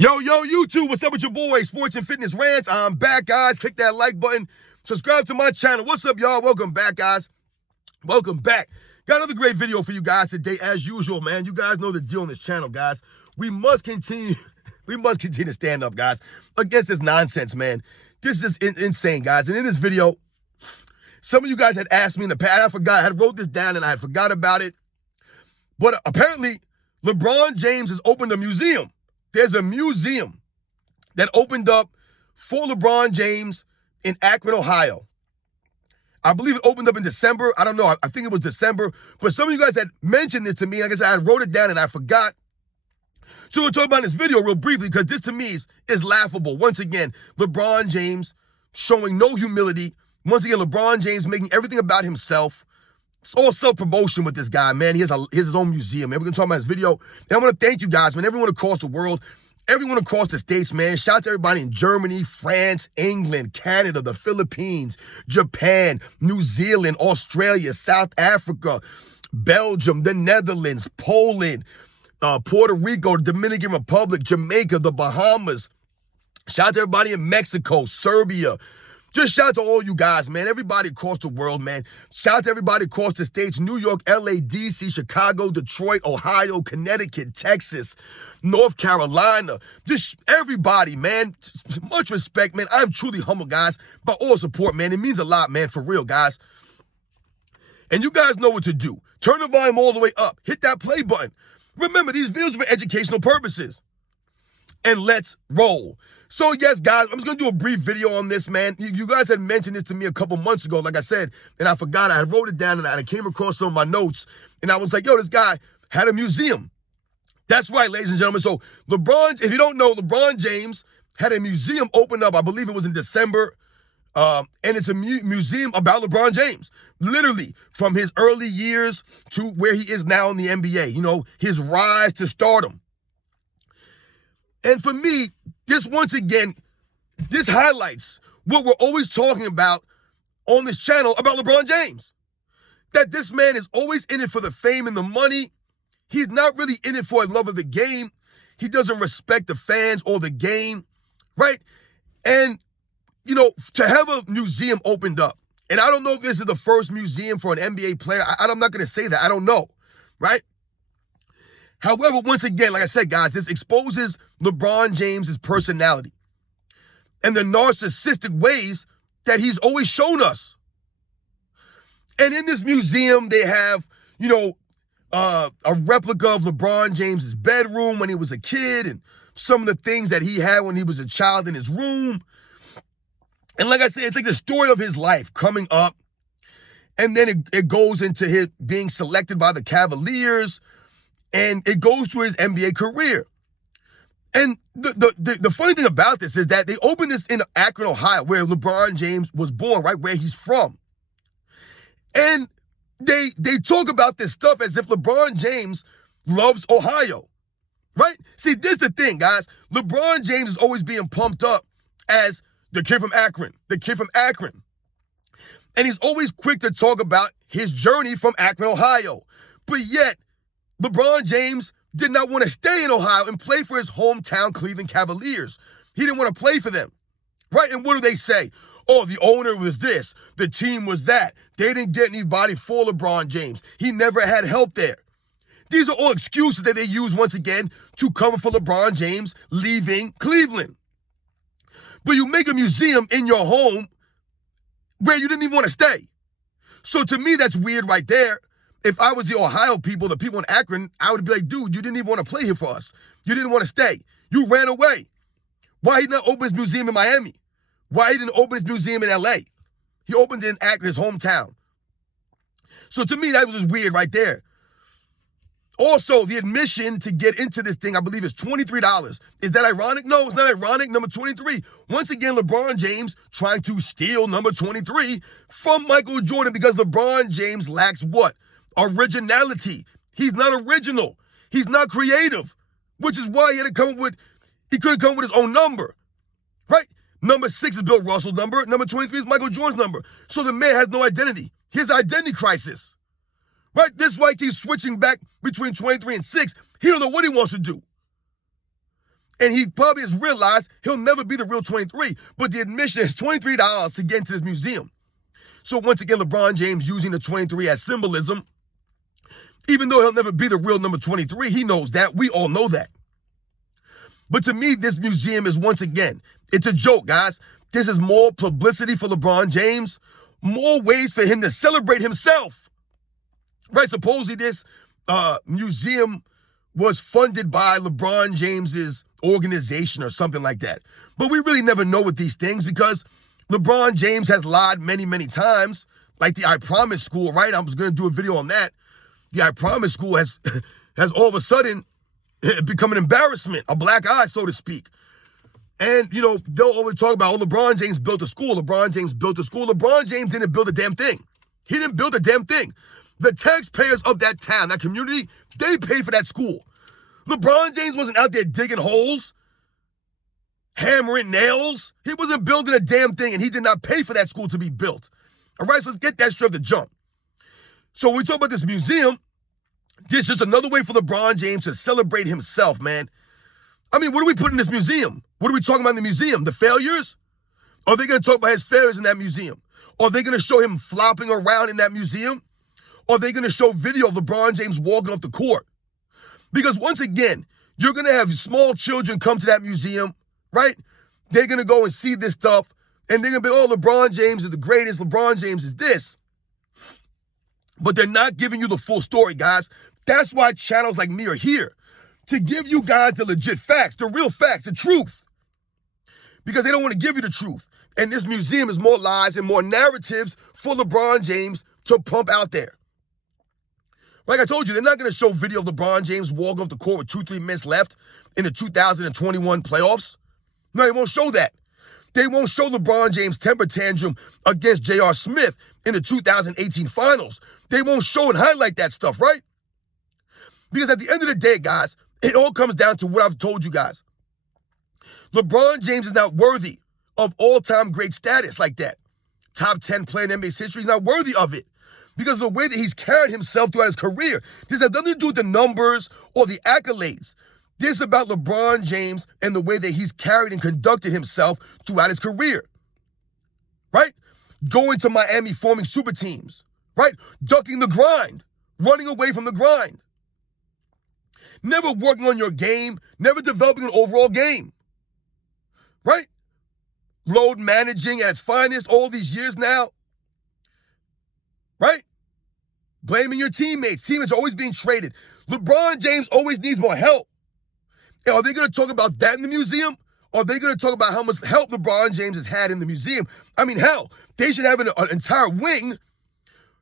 Yo, YouTube, what's up with your boy, Sports and Fitness Rants? I'm back, guys. Click that like button. Subscribe to my channel. What's up, y'all? Welcome back, guys. Welcome back. Got another great video for you guys today, as usual, man. You guys know the deal on this channel, guys. We must continue to stand up, guys, against this nonsense, man. This is insane, guys. And in this video, some of you guys had asked me in the past. I forgot. I had wrote this down, and I had forgot about it. But apparently, LeBron James has opened a museum. There's a museum that opened up for LeBron James in Akron, Ohio. I believe it opened up in December. I don't know. I think it was December. But some of you guys had mentioned this to me. Like I said, I wrote it down and I forgot. So we'll talk about this video real briefly because this to me is laughable. Once again, LeBron James showing no humility. Once again, LeBron James making everything about himself. It's all self-promotion with this guy, man. He has his own museum, man. We're going to talk about his video. And I want to thank you guys, man. Everyone across the world, everyone across the states, man. Shout out to everybody in Germany, France, England, Canada, the Philippines, Japan, New Zealand, Australia, South Africa, Belgium, the Netherlands, Poland, Puerto Rico, Dominican Republic, Jamaica, the Bahamas. Shout out to everybody in Mexico, Serbia. Just shout out to all you guys, man. Everybody across the world, man. Shout out to everybody across the states. New York, LA, DC, Chicago, Detroit, Ohio, Connecticut, Texas, North Carolina. Just everybody, man. Much respect, man. I'm truly humbled, guys, by all support, man. It means a lot, man, for real, guys. And you guys know what to do. Turn the volume all the way up. Hit that play button. Remember, these videos are for educational purposes. And let's roll. So, yes, guys, I'm just going to do a brief video on this, man. You guys had mentioned this to me a couple months ago, like I said, and I forgot. I wrote it down, and I came across some of my notes, and I was like, yo, this guy had a museum. That's right, ladies and gentlemen. So, LeBron, if you don't know, LeBron James had a museum open up, I believe it was in December, and it's a museum about LeBron James. Literally, from his early years to where he is now in the NBA, you know, his rise to stardom. And for me, this once again, this highlights what we're always talking about on this channel about LeBron James. That this man is always in it for the fame and the money. He's not really in it for a love of the game. He doesn't respect the fans or the game, right? And, you know, to have a museum opened up, and I don't know if this is the first museum for an NBA player. I'm not going to say that. I don't know, right? However, once again, like I said, guys, this exposes LeBron James's personality and the narcissistic ways that he's always shown us. And in this museum, they have, you know, a replica of LeBron James's bedroom when he was a kid and some of the things that he had when he was a child in his room. And like I said, it's like the story of his life coming up. And then it goes into his being selected by the Cavaliers. And it goes through his NBA career. And the funny thing about this is that they opened this in Akron, Ohio, where LeBron James was born, right, where he's from. And they talk about this stuff as if LeBron James loves Ohio, right? See, this is the thing, guys. LeBron James is always being pumped up as the kid from Akron, And he's always quick to talk about his journey from Akron, Ohio. But yet, LeBron James did not want to stay in Ohio and play for his hometown Cleveland Cavaliers. He didn't want to play for them, right? And what do they say? Oh, the owner was this. The team was that. They didn't get anybody for LeBron James. He never had help there. These are all excuses that they use once again to cover for LeBron James leaving Cleveland. But you make a museum in your home where you didn't even want to stay. So to me, that's weird right there. If I was the Ohio people, the people in Akron, I would be like, dude, you didn't even want to play here for us. You didn't want to stay. You ran away. Why he not open his museum in Miami? Why he didn't open his museum in LA? He opened it in Akron, his hometown. So to me, that was just weird right there. Also, the admission to get into this thing, I believe, is $23. Is that ironic? No, it's not ironic. Number 23. Once again, LeBron James trying to steal number 23 from Michael Jordan because LeBron James lacks what? Originality. He's not original. He's not creative, which is why he couldn't come up with his own number, right? Number 6 is Bill Russell's number. Number 23 is Michael Jordan's number. So the man has no identity. His identity crisis, right? This is why he keeps switching back between 23 and 6. He don't know what he wants to do. And he probably has realized he'll never be the real 23, but the admission is $23 to get into this museum. So once again, LeBron James using the 23 as symbolism. Even though he'll never be the real number 23, he knows that. We all know that. But to me, this museum is, once again, it's a joke, guys. This is more publicity for LeBron James, more ways for him to celebrate himself. Right? Supposedly this museum was funded by LeBron James's organization or something like that. But we really never know with these things because LeBron James has lied many, many times, like the I Promise School, right? I was going to do a video on that. The I Promise School has all of a sudden become an embarrassment, a black eye, so to speak. And, you know, they'll always talk about, oh, LeBron James built a school. LeBron James built a school. LeBron James didn't build a damn thing. He didn't build a damn thing. The taxpayers of that town, that community, they paid for that school. LeBron James wasn't out there digging holes, hammering nails. He wasn't building a damn thing, and he did not pay for that school to be built. All right, so let's get that straight off the jump. So when we talk about this museum, this is another way for LeBron James to celebrate himself, man. I mean, what do we put in this museum? What are we talking about in the museum? The failures? Are they going to talk about his failures in that museum? Are they going to show him flopping around in that museum? Are they going to show video of LeBron James walking off the court? Because once again, you're going to have small children come to that museum, right? They're going to go and see this stuff, and they're going to be, oh, LeBron James is the greatest. LeBron James is this. But they're not giving you the full story, guys. That's why channels like me are here, to give you guys the legit facts, the real facts, the truth. Because they don't want to give you the truth. And this museum is more lies and more narratives for LeBron James to pump out there. Like I told you, they're not going to show video of LeBron James walking off the court with 2-3 minutes left in the 2021 playoffs. No, they won't show that. They won't show LeBron James' temper tantrum against J.R. Smith in the 2018 finals. They won't show and highlight that stuff, right? Because at the end of the day, guys, it all comes down to what I've told you guys. LeBron James is not worthy of all-time great status like that. Top 10 player in NBA's history. He's not worthy of it. Because of the way that he's carried himself throughout his career. This has nothing to do with the numbers or the accolades. This is about LeBron James and the way that he's carried and conducted himself throughout his career. Right? Going to Miami, forming super teams. Right? Ducking the grind. Running away from the grind. Never working on your game. Never developing an overall game. Right? Load managing at its finest all these years now. Right? Blaming your teammates. Teammates are always being traded. LeBron James always needs more help. And are they going to talk about that in the museum? Or are they going to talk about how much help LeBron James has had in the museum? I mean, hell, they should have an entire wing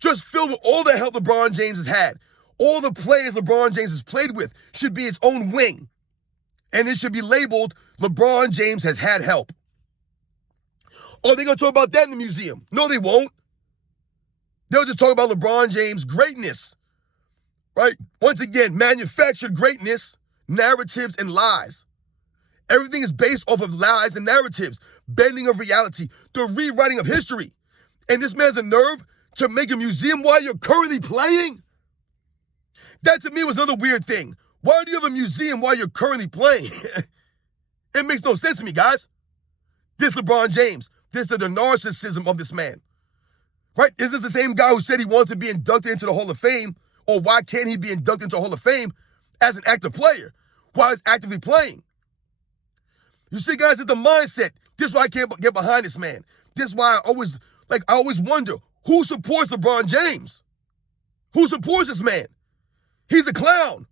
just filled with all the help LeBron James has had. All the players LeBron James has played with should be its own wing. And it should be labeled, LeBron James has had help. Are they going to talk about that in the museum? No, they won't. They'll just talk about LeBron James' greatness, right? Once again, manufactured greatness, narratives, and lies. Everything is based off of lies and narratives, bending of reality, the rewriting of history. And this man has a nerve to make a museum while you're currently playing? That to me was another weird thing. Why do you have a museum while you're currently playing? It makes no sense to me, guys. This LeBron James, this is the narcissism of this man. Right? Is this the same guy who said he wanted to be inducted into the Hall of Fame? Or why can't he be inducted into the Hall of Fame as an active player while he's actively playing? You see, guys, it's the mindset. This is why I can't get behind this man. This is why I always wonder, who supports LeBron James? Who supports this man? He's a clown.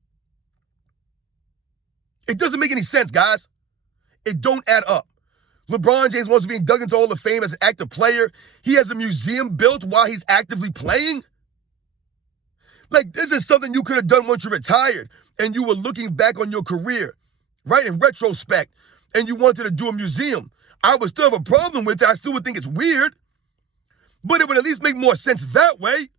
It doesn't make any sense, guys. It don't add up. LeBron James wants to be dug into the Hall of Fame as an active player. He has a museum built while he's actively playing. Like, this is something you could have done once you retired and you were looking back on your career, right, in retrospect, and you wanted to do a museum. I would still have a problem with it. I still would think it's weird, but it would at least make more sense that way.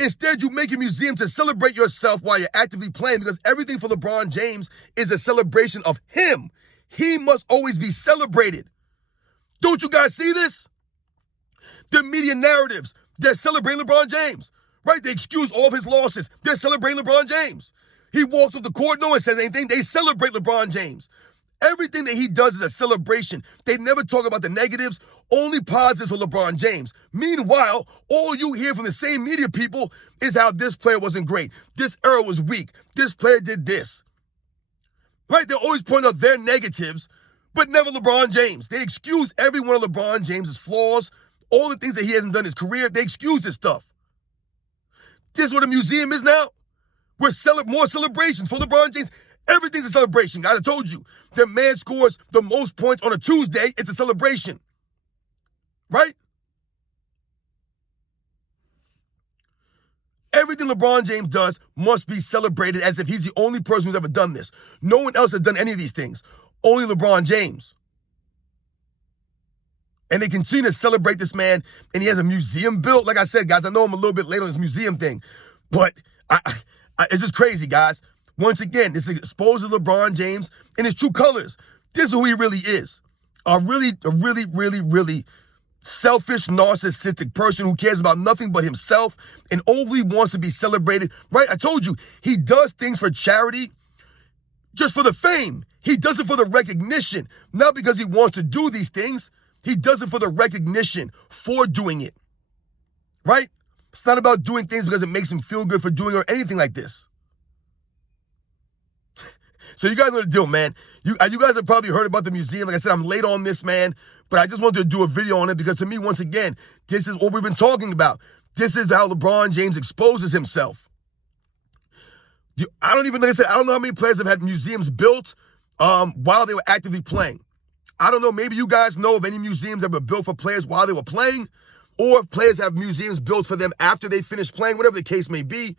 Instead, you make a museum to celebrate yourself while you're actively playing, because everything for LeBron James is a celebration of him. He must always be celebrated. Don't you guys see this? The media narratives, they're celebrating LeBron James, right? They excuse all of his losses. They're celebrating LeBron James. He walks off the court, no one says anything. They celebrate LeBron James. Everything that he does is a celebration. They never talk about the negatives, only positives for LeBron James. Meanwhile, all you hear from the same media people is how this player wasn't great. This era was weak. This player did this. Right? They always point out their negatives, but never LeBron James. They excuse every one of LeBron James's flaws, all the things that he hasn't done in his career. They excuse this stuff. This is what a museum is now. We're more celebrations for LeBron James. Everything's a celebration, guys. I told you. The man scores the most points on a Tuesday. It's a celebration. Right? Everything LeBron James does must be celebrated as if he's the only person who's ever done this. No one else has done any of these things. Only LeBron James. And they continue to celebrate this man, and he has a museum built. Like I said, guys, I know I'm a little bit late on this museum thing, but it's just crazy, guys. Once again, this exposes LeBron James in his true colors. This is who he really is. A really selfish, narcissistic person who cares about nothing but himself and only wants to be celebrated. Right? I told you, he does things for charity just for the fame. He does it for the recognition, not because he wants to do these things. He does it for the recognition for doing it. Right? It's not about doing things because it makes him feel good for doing it or anything like this. So you guys know the deal, man. You guys have probably heard about the museum. Like I said, I'm late on this, man. But I just wanted to do a video on it because to me, once again, this is what we've been talking about. This is how LeBron James exposes himself. I don't know how many players have had museums built while they were actively playing. I don't know. Maybe you guys know of any museums that were built for players while they were playing, or if players have museums built for them after they finish playing, whatever the case may be.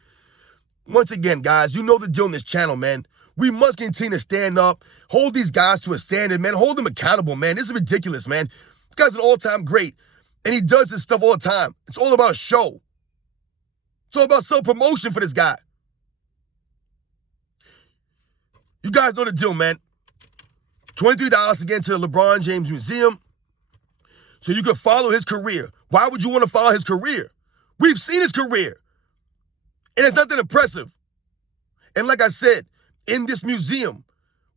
Once again, guys, you know the deal on this channel, man. We must continue to stand up, hold these guys to a standard, man. Hold them accountable, man. This is ridiculous, man. This guy's an all-time great, and he does this stuff all the time. It's all about a show. It's all about self-promotion for this guy. You guys know the deal, man. $23 to get into the LeBron James Museum so you can follow his career. Why would you want to follow his career? We've seen his career, and it's not that impressive. And like I said, in this museum,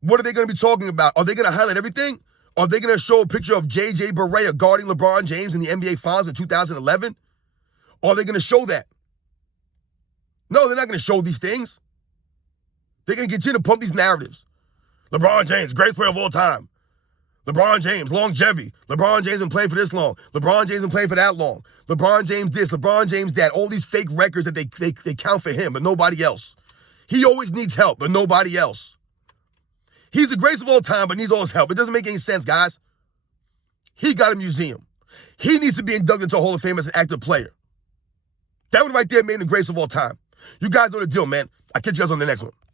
what are they going to be talking about? Are they going to highlight everything? Are they going to show a picture of J.J. Barea guarding LeBron James in the NBA Finals in 2011? Are they going to show that? No, they're not going to show these things. They're going to continue to pump these narratives. LeBron James, greatest player of all time. LeBron James, longevity. LeBron James been playing for this long. LeBron James been playing for that long. LeBron James this, LeBron James that. All these fake records that they count for him, but nobody else. He always needs help, but nobody else. He's the greatest of all time, but needs all his help. It doesn't make any sense, guys. He got a museum. He needs to be inducted into a Hall of Fame as an active player. That one right there made him the greatest of all time. You guys know the deal, man. I'll catch you guys on the next one.